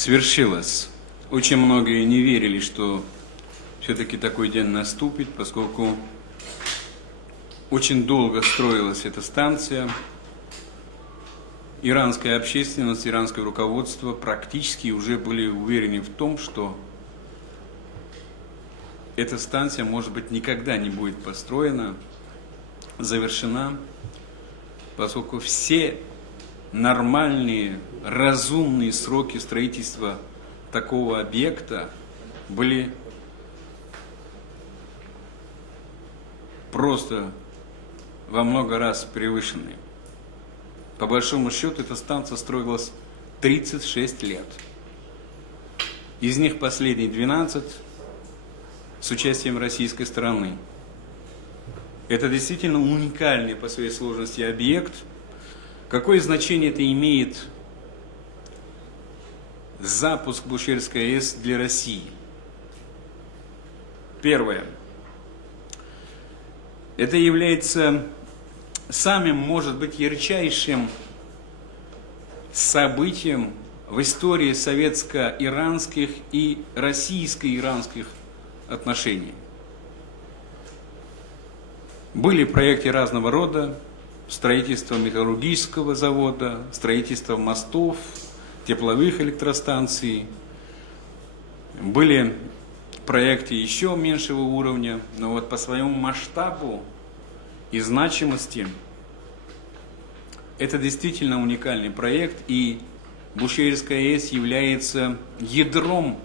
свершилось. Очень многие не верили, что все-таки такой день наступит, поскольку очень долго строилась эта станция. Иранская общественность, иранское руководство практически уже были уверены в том, что эта станция, может быть, никогда не будет построена, завершена, поскольку все нормальные, разумные сроки строительства такого объекта были просто во много раз превышены. По большому счету, эта станция строилась 36 лет. Из них последние 12 с участием российской стороны. Это действительно уникальный по своей сложности объект. Какое значение это имеет запуск Бушкирской АЭС для России? Первое. Это является самым, может быть, ярчайшим событием в истории советско-иранских и российско-иранских отношений. Были проекты разного рода: строительство металлургического завода, строительство мостов, тепловых электростанций. Были проекты еще меньшего уровня, но вот по своему масштабу и значимости это действительно уникальный проект, и Бушкирская АЭС является ядром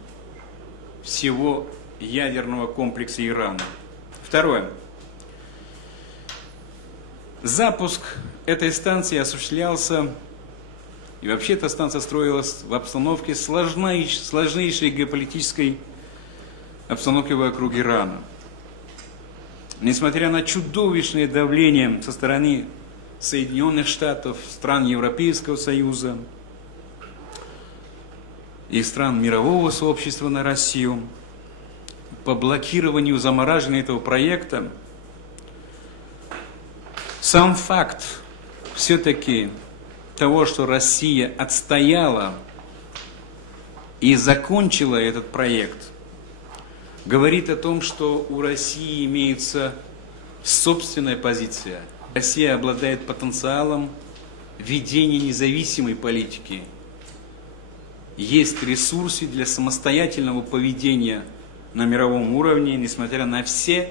всего ядерного комплекса Ирана. Второе. Запуск этой станции осуществлялся, и вообще эта станция строилась в обстановке сложнейшей геополитической обстановки вокруг Ирана. Несмотря на чудовищное давление со стороны Соединенных Штатов, стран Европейского Союза и стран мирового сообщества на Россию, по блокированию, замораживанию этого проекта, сам факт все-таки того, что Россия отстояла и закончила этот проект, говорит о том, что у России имеется собственная позиция. Россия обладает потенциалом ведения независимой политики. Есть ресурсы для самостоятельного поведения на мировом уровне, несмотря на все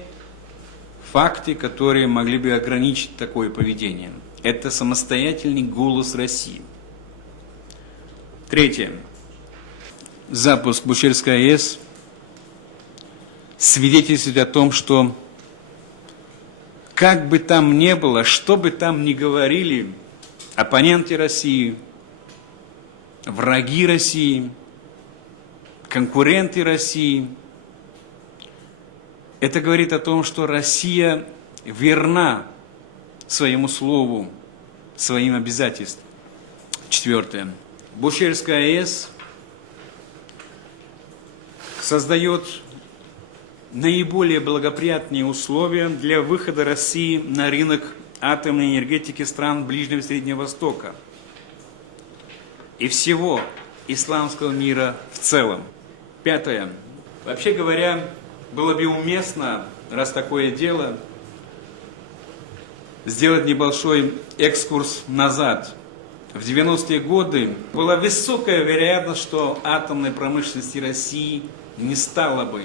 факты, которые могли бы ограничить такое поведение. Это самостоятельный голос России. Третье. Запуск Бушкирской АЭС свидетельствует о том, что как бы там ни было, что бы там ни говорили оппоненты России, враги России, конкуренты России, это говорит о том, что Россия верна своему слову, своим обязательствам. Четвертое. Бушкирская АЭС создает наиболее благоприятные условия для выхода России на рынок атомной энергетики стран Ближнего и Среднего Востока и всего исламского мира в целом. Пятое. Вообще говоря, было бы уместно, раз такое дело, сделать небольшой экскурс назад. В 90-е годы была высокая вероятность, что атомной промышленности России не стало бы.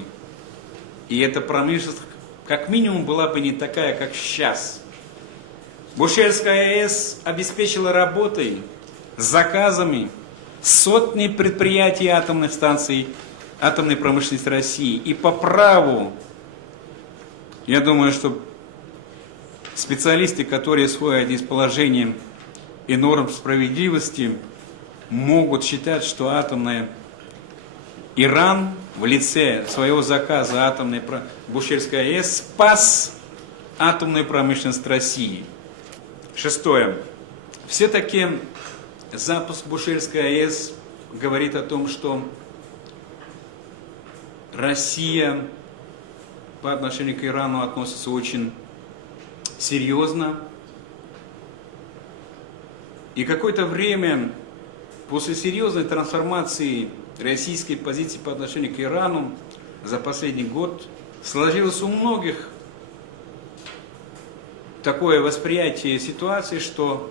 И эта промышленность, как минимум, была бы не такая, как сейчас. Бушкирская АЭС обеспечила работой, заказами сотни предприятий атомных станций атомной промышленности России. И по праву, я думаю, что специалисты, которые исходят из положения и норм справедливости, могут считать, что Иран в лице своего заказа атомной Бушкирской АЭС спас атомную промышленность России. Шестое. Все-таки запуск Бушкирской АЭС говорит о том, что Россия по отношению к Ирану относится очень серьезно. И какое-то время после серьезной трансформации российской позиции по отношению к Ирану за последний год сложилось у многих такое восприятие ситуации, что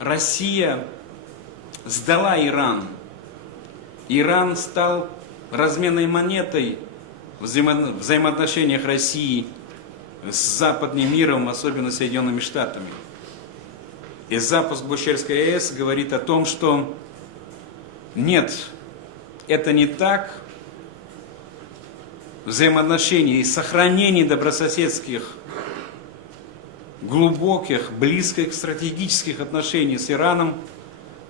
Россия сдала Иран. Иран стал разменной монетой в взаимоотношениях России с западным миром, особенно Соединенными Штатами. И запуск Бушерской АЭС говорит о том, что нет, это не так. Взаимоотношения и сохранение добрососедских, глубоких, близких стратегических отношений с Ираном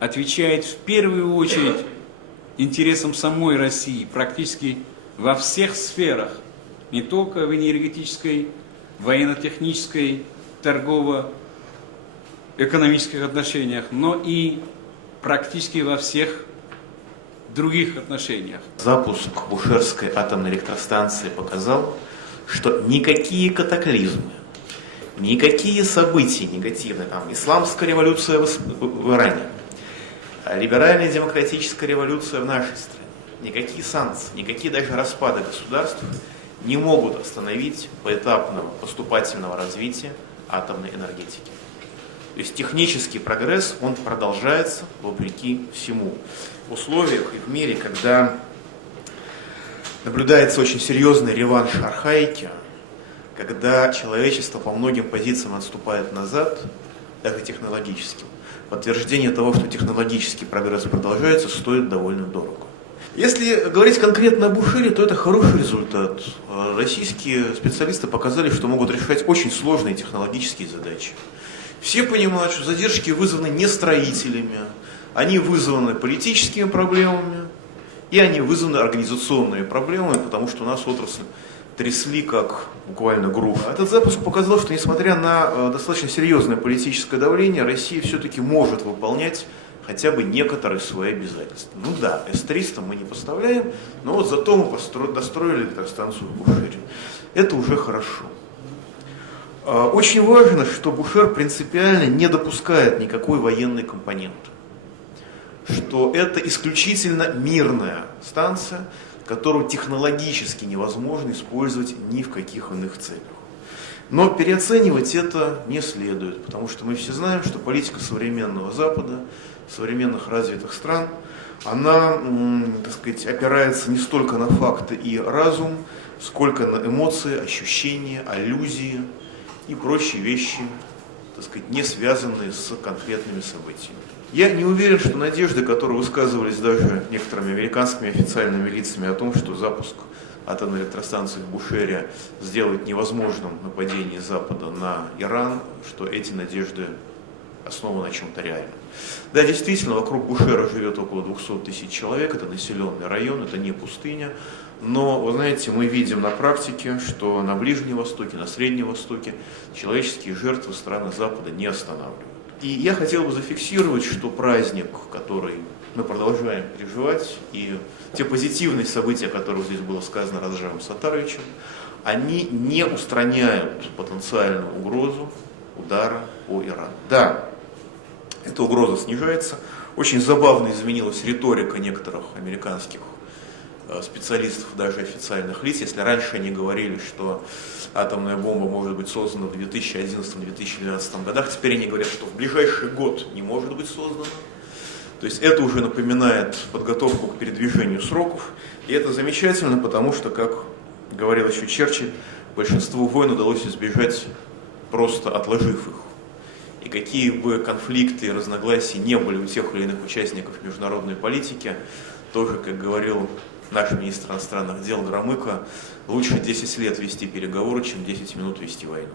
отвечает в первую очередь интересам самой России, практически во всех сферах, не только в энергетической, военно-технической, торгово-экономических отношениях, но и практически во всех других отношениях. Запуск Бушерской атомной электростанции показал, что никакие катаклизмы, никакие события негативные, там, исламская революция в Иране, либеральная демократическая революция в нашей стране, никакие санкции, никакие даже распады государств не могут остановить поэтапного поступательного развития атомной энергетики. То есть технический прогресс, он продолжается вопреки всему. В условиях и в мире, когда наблюдается очень серьезный реванш архаики, когда человечество по многим позициям отступает назад, даже технологическим, подтверждение того, что технологический прогресс продолжается, стоит довольно дорого. Если говорить конкретно о Бушере, то это хороший результат. Российские специалисты показали, что могут решать очень сложные технологические задачи. Все понимают, что задержки вызваны не строителями, они вызваны политическими проблемами, и они вызваны организационными проблемами, потому что у нас отрасль трясли как буквально груша. Этот запуск показал, что несмотря на достаточно серьезное политическое давление, Россия все-таки может выполнять хотя бы некоторые свои обязательства. Ну да, С-300 мы не поставляем, но вот зато мы достроили электростанцию в Бушере. Это уже хорошо. Очень важно, что Бушер принципиально не допускает никакой военной компоненты. Что это исключительно мирная станция, которую технологически невозможно использовать ни в каких иных целях. Но переоценивать это не следует, потому что мы все знаем, что политика современного Запада, современных развитых стран, она, так сказать, опирается не столько на факты и разум, сколько на эмоции, ощущения, аллюзии и прочие вещи, так сказать, не связанные с конкретными событиями. Я не уверен, что надежды, которые высказывались даже некоторыми американскими официальными лицами о том, что запуск атомной электростанции в Бушере сделает невозможным нападение Запада на Иран, что эти надежды основаны на чем-то реальном. Да, действительно, вокруг Бушера живет около 200 тысяч человек, это населенный район, это не пустыня. Но, вы знаете, мы видим на практике, что на Ближнем Востоке, на Среднем Востоке человеческие жертвы страны Запада не останавливают. И я хотел бы зафиксировать, что праздник, который мы продолжаем переживать, и те позитивные события, о которых здесь было сказано Раджабом Саттаровичем, они не устраняют потенциальную угрозу удара по Ирану. Да, эта угроза снижается. Очень забавно изменилась риторика некоторых американских специалистов, даже официальных лиц. Если раньше они говорили, что атомная бомба может быть создана в 2011-2012 годах, теперь они говорят, что в ближайший год не может быть создана. То есть это уже напоминает подготовку к передвижению сроков. И это замечательно, потому что, как говорил еще Черчилль, большинству войн удалось избежать, просто отложив их. И какие бы конфликты и разногласия не были у тех или иных участников международной политики, тоже, как говорил наш министр иностранных дел Громыко, лучше 10 лет вести переговоры, чем 10 минут вести войну.